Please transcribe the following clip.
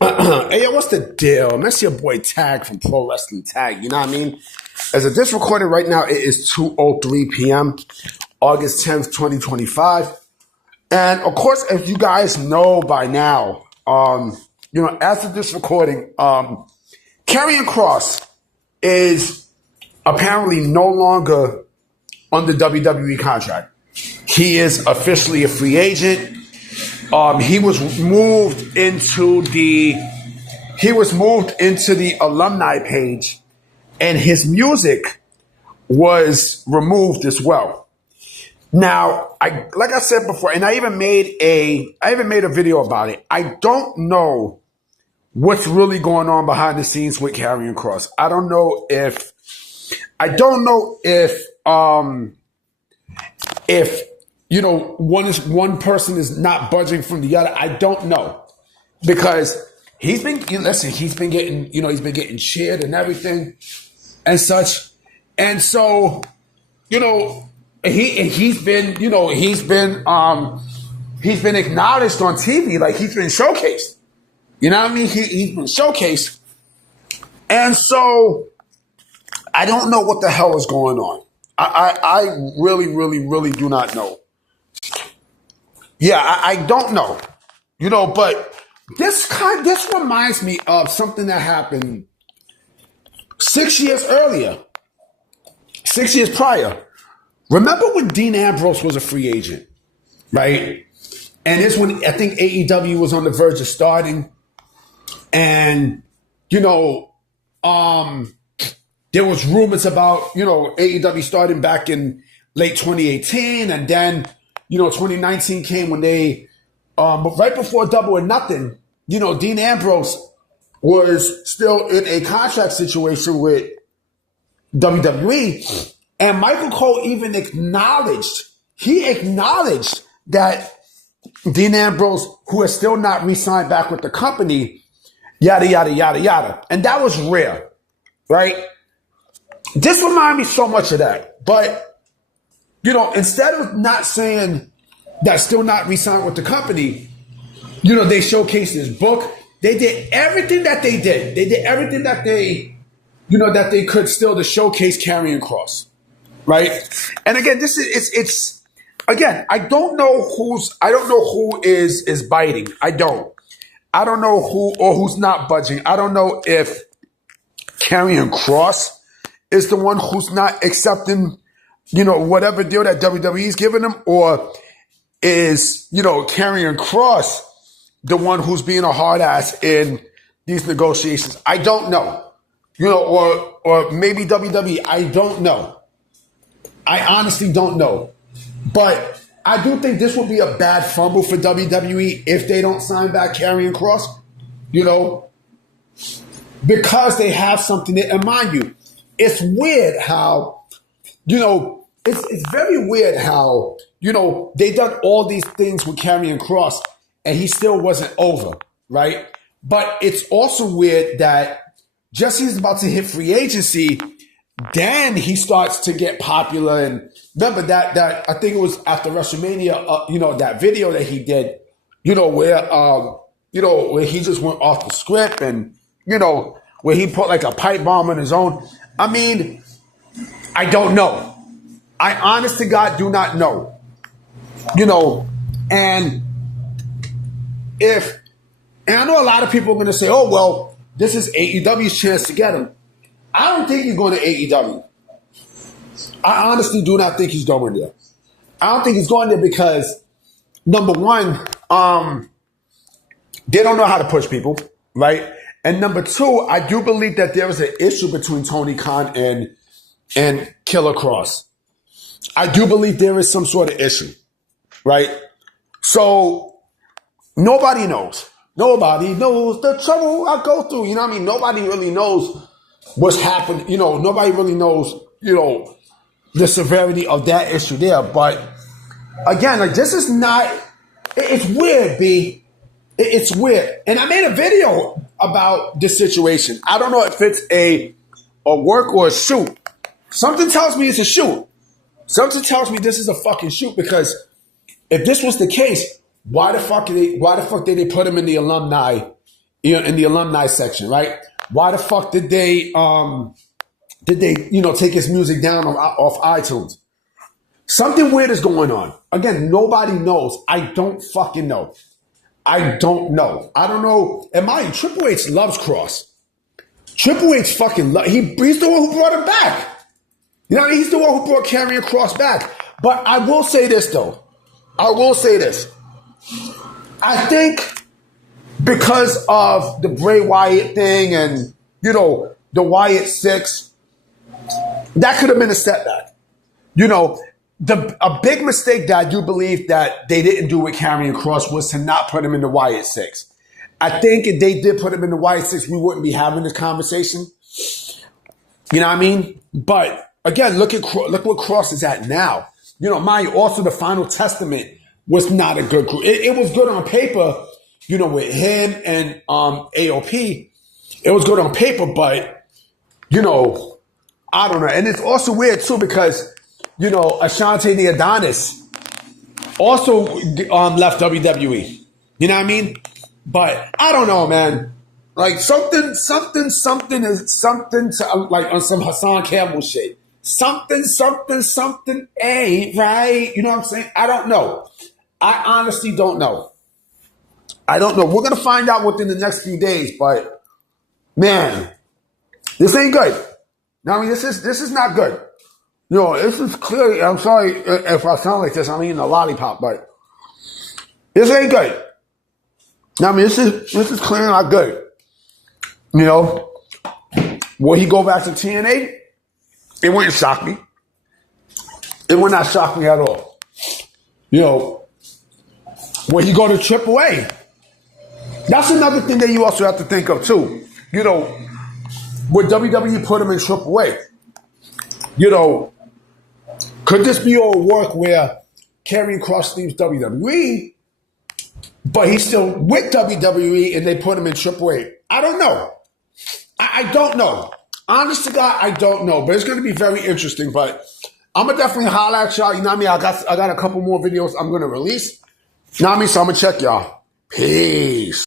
Hey, yo, what's the deal? That's your boy Tag from Pro Wrestling Tag. You know what I mean? As of this recording right now, it is 2:03 p.m., August 10th, 2025. And of course, if you guys know by now, as of this recording, Karrion Kross is apparently no longer on the WWE contract. He is officially a free agent. He was moved into the alumni page, and his music was removed as well. Now, like I said before, and I even made a video about it. I don't know what's really going on behind the scenes with Karrion Kross. I don't know if one person is not budging from the other. I don't know, because he's been getting cheered and everything and such, and so he's been acknowledged on TV, like he's been showcased. You know what I mean? He's been showcased, and so I don't know what the hell is going on. I really do not know. Yeah, I don't know. But this reminds me of something that happened 6 years earlier, 6 years prior. Remember when Dean Ambrose was a free agent, right? And this when I think AEW was on the verge of starting, and there was rumors about AEW starting back in late 2018, and then 2019 came when they, but right before Double or Nothing, Dean Ambrose was still in a contract situation with WWE, and Michael Cole even acknowledged that Dean Ambrose, who is still not re-signed back with the company, yada, yada, yada, yada. And that was rare, right? This reminded me so much of that. But, instead of not saying that still not re-signed with the company, they showcased his book. They did everything that they did. They did everything that they could still to showcase Karrion Kross, right? And again, I don't know who is biting. I don't know who's not budging. I don't know if Karrion Kross is the one who's not accepting, whatever deal that WWE is giving him, or is, Karrion Kross the one who's being a hard ass in these negotiations. I don't know. Or maybe WWE. I don't know. I honestly don't know. But I do think this will be a bad fumble for WWE if they don't sign back Karrion Kross, because they have something there. And mind you, it's weird how, it's very weird how, they done all these things with Karrion Kross and he still wasn't over, right? But it's also weird that just as he's about to hit free agency, then he starts to get popular. And remember that I think it was after WrestleMania, that video that he did, where he just went off the script, and, where he put like a pipe bomb on his own. I mean, I don't know. I honest to God do not know. And I know a lot of people are going to say, oh, well, this is AEW's chance to get him. I don't think he's going to AEW. I honestly do not think he's going there. I don't think he's going there because, number one, they don't know how to push people, right? And number two, I do believe that there is an issue between Tony Khan and Killer Kross. I do believe there is some sort of issue, right? So nobody knows. Nobody knows the trouble I go through. You know what I mean? Nobody really knows what's happened. Nobody really knows, the severity of that issue there. But again, like, this is not, it's weird, B. It's weird. And I made a video about this situation. I don't know if it's a work or a shoot. Something tells me it's a shoot. Something tells me this is a fucking shoot, because if this was the case, why the fuck did they put him in the alumni in the alumni section, right? Why the fuck did they take his music down off iTunes? Something weird is going on. Again, nobody knows. I don't fucking know. I don't know. I don't know. And mind you, Triple H loves Kross. Triple H fucking he's the one who brought him back. You know what I mean? He's the one who brought Karrion Kross back. But I will say this, though. I will say this. I think because of the Bray Wyatt thing and, the Wyatt Six, that could have been a setback. A big mistake that I do believe that they didn't do with Karrion Kross was to not put him in the Wyatt Six. I think if they did put him in the Wyatt Six, we wouldn't be having this conversation. You know what I mean? But again, look what Kross is at now. Also the Final Testament was not a good group. It was good on paper, with him and AOP. It was good on paper, but I don't know. And it's also weird too because Ashante the Adonis also left WWE. You know what I mean? But I don't know, man. Like something is something to, like on some Hassan Campbell shit. Something ain't right. You know what I'm saying? I don't know. I honestly don't know. I don't know. We're gonna find out within the next few days, but man, this ain't good. I mean, this is not good. This is clearly, I'm sorry if I sound like this, I'm eating a lollipop, but this ain't good. I mean, this is clearly not good. Will he go back to TNA? It wouldn't shock me. It would not shock me at all. Will he go to AAA? That's another thing that you also have to think of too. Would WWE put him in AAA? Could this be all work where Karrion Kross leaves WWE, but he's still with WWE and they put him in AAA? I don't know. I don't know. Honest to God, I don't know. But it's going to be very interesting. But I'm going to definitely holler at y'all. You know what I mean? I got a couple more videos I'm going to release. You know what I mean? So I'm going to check y'all. Peace.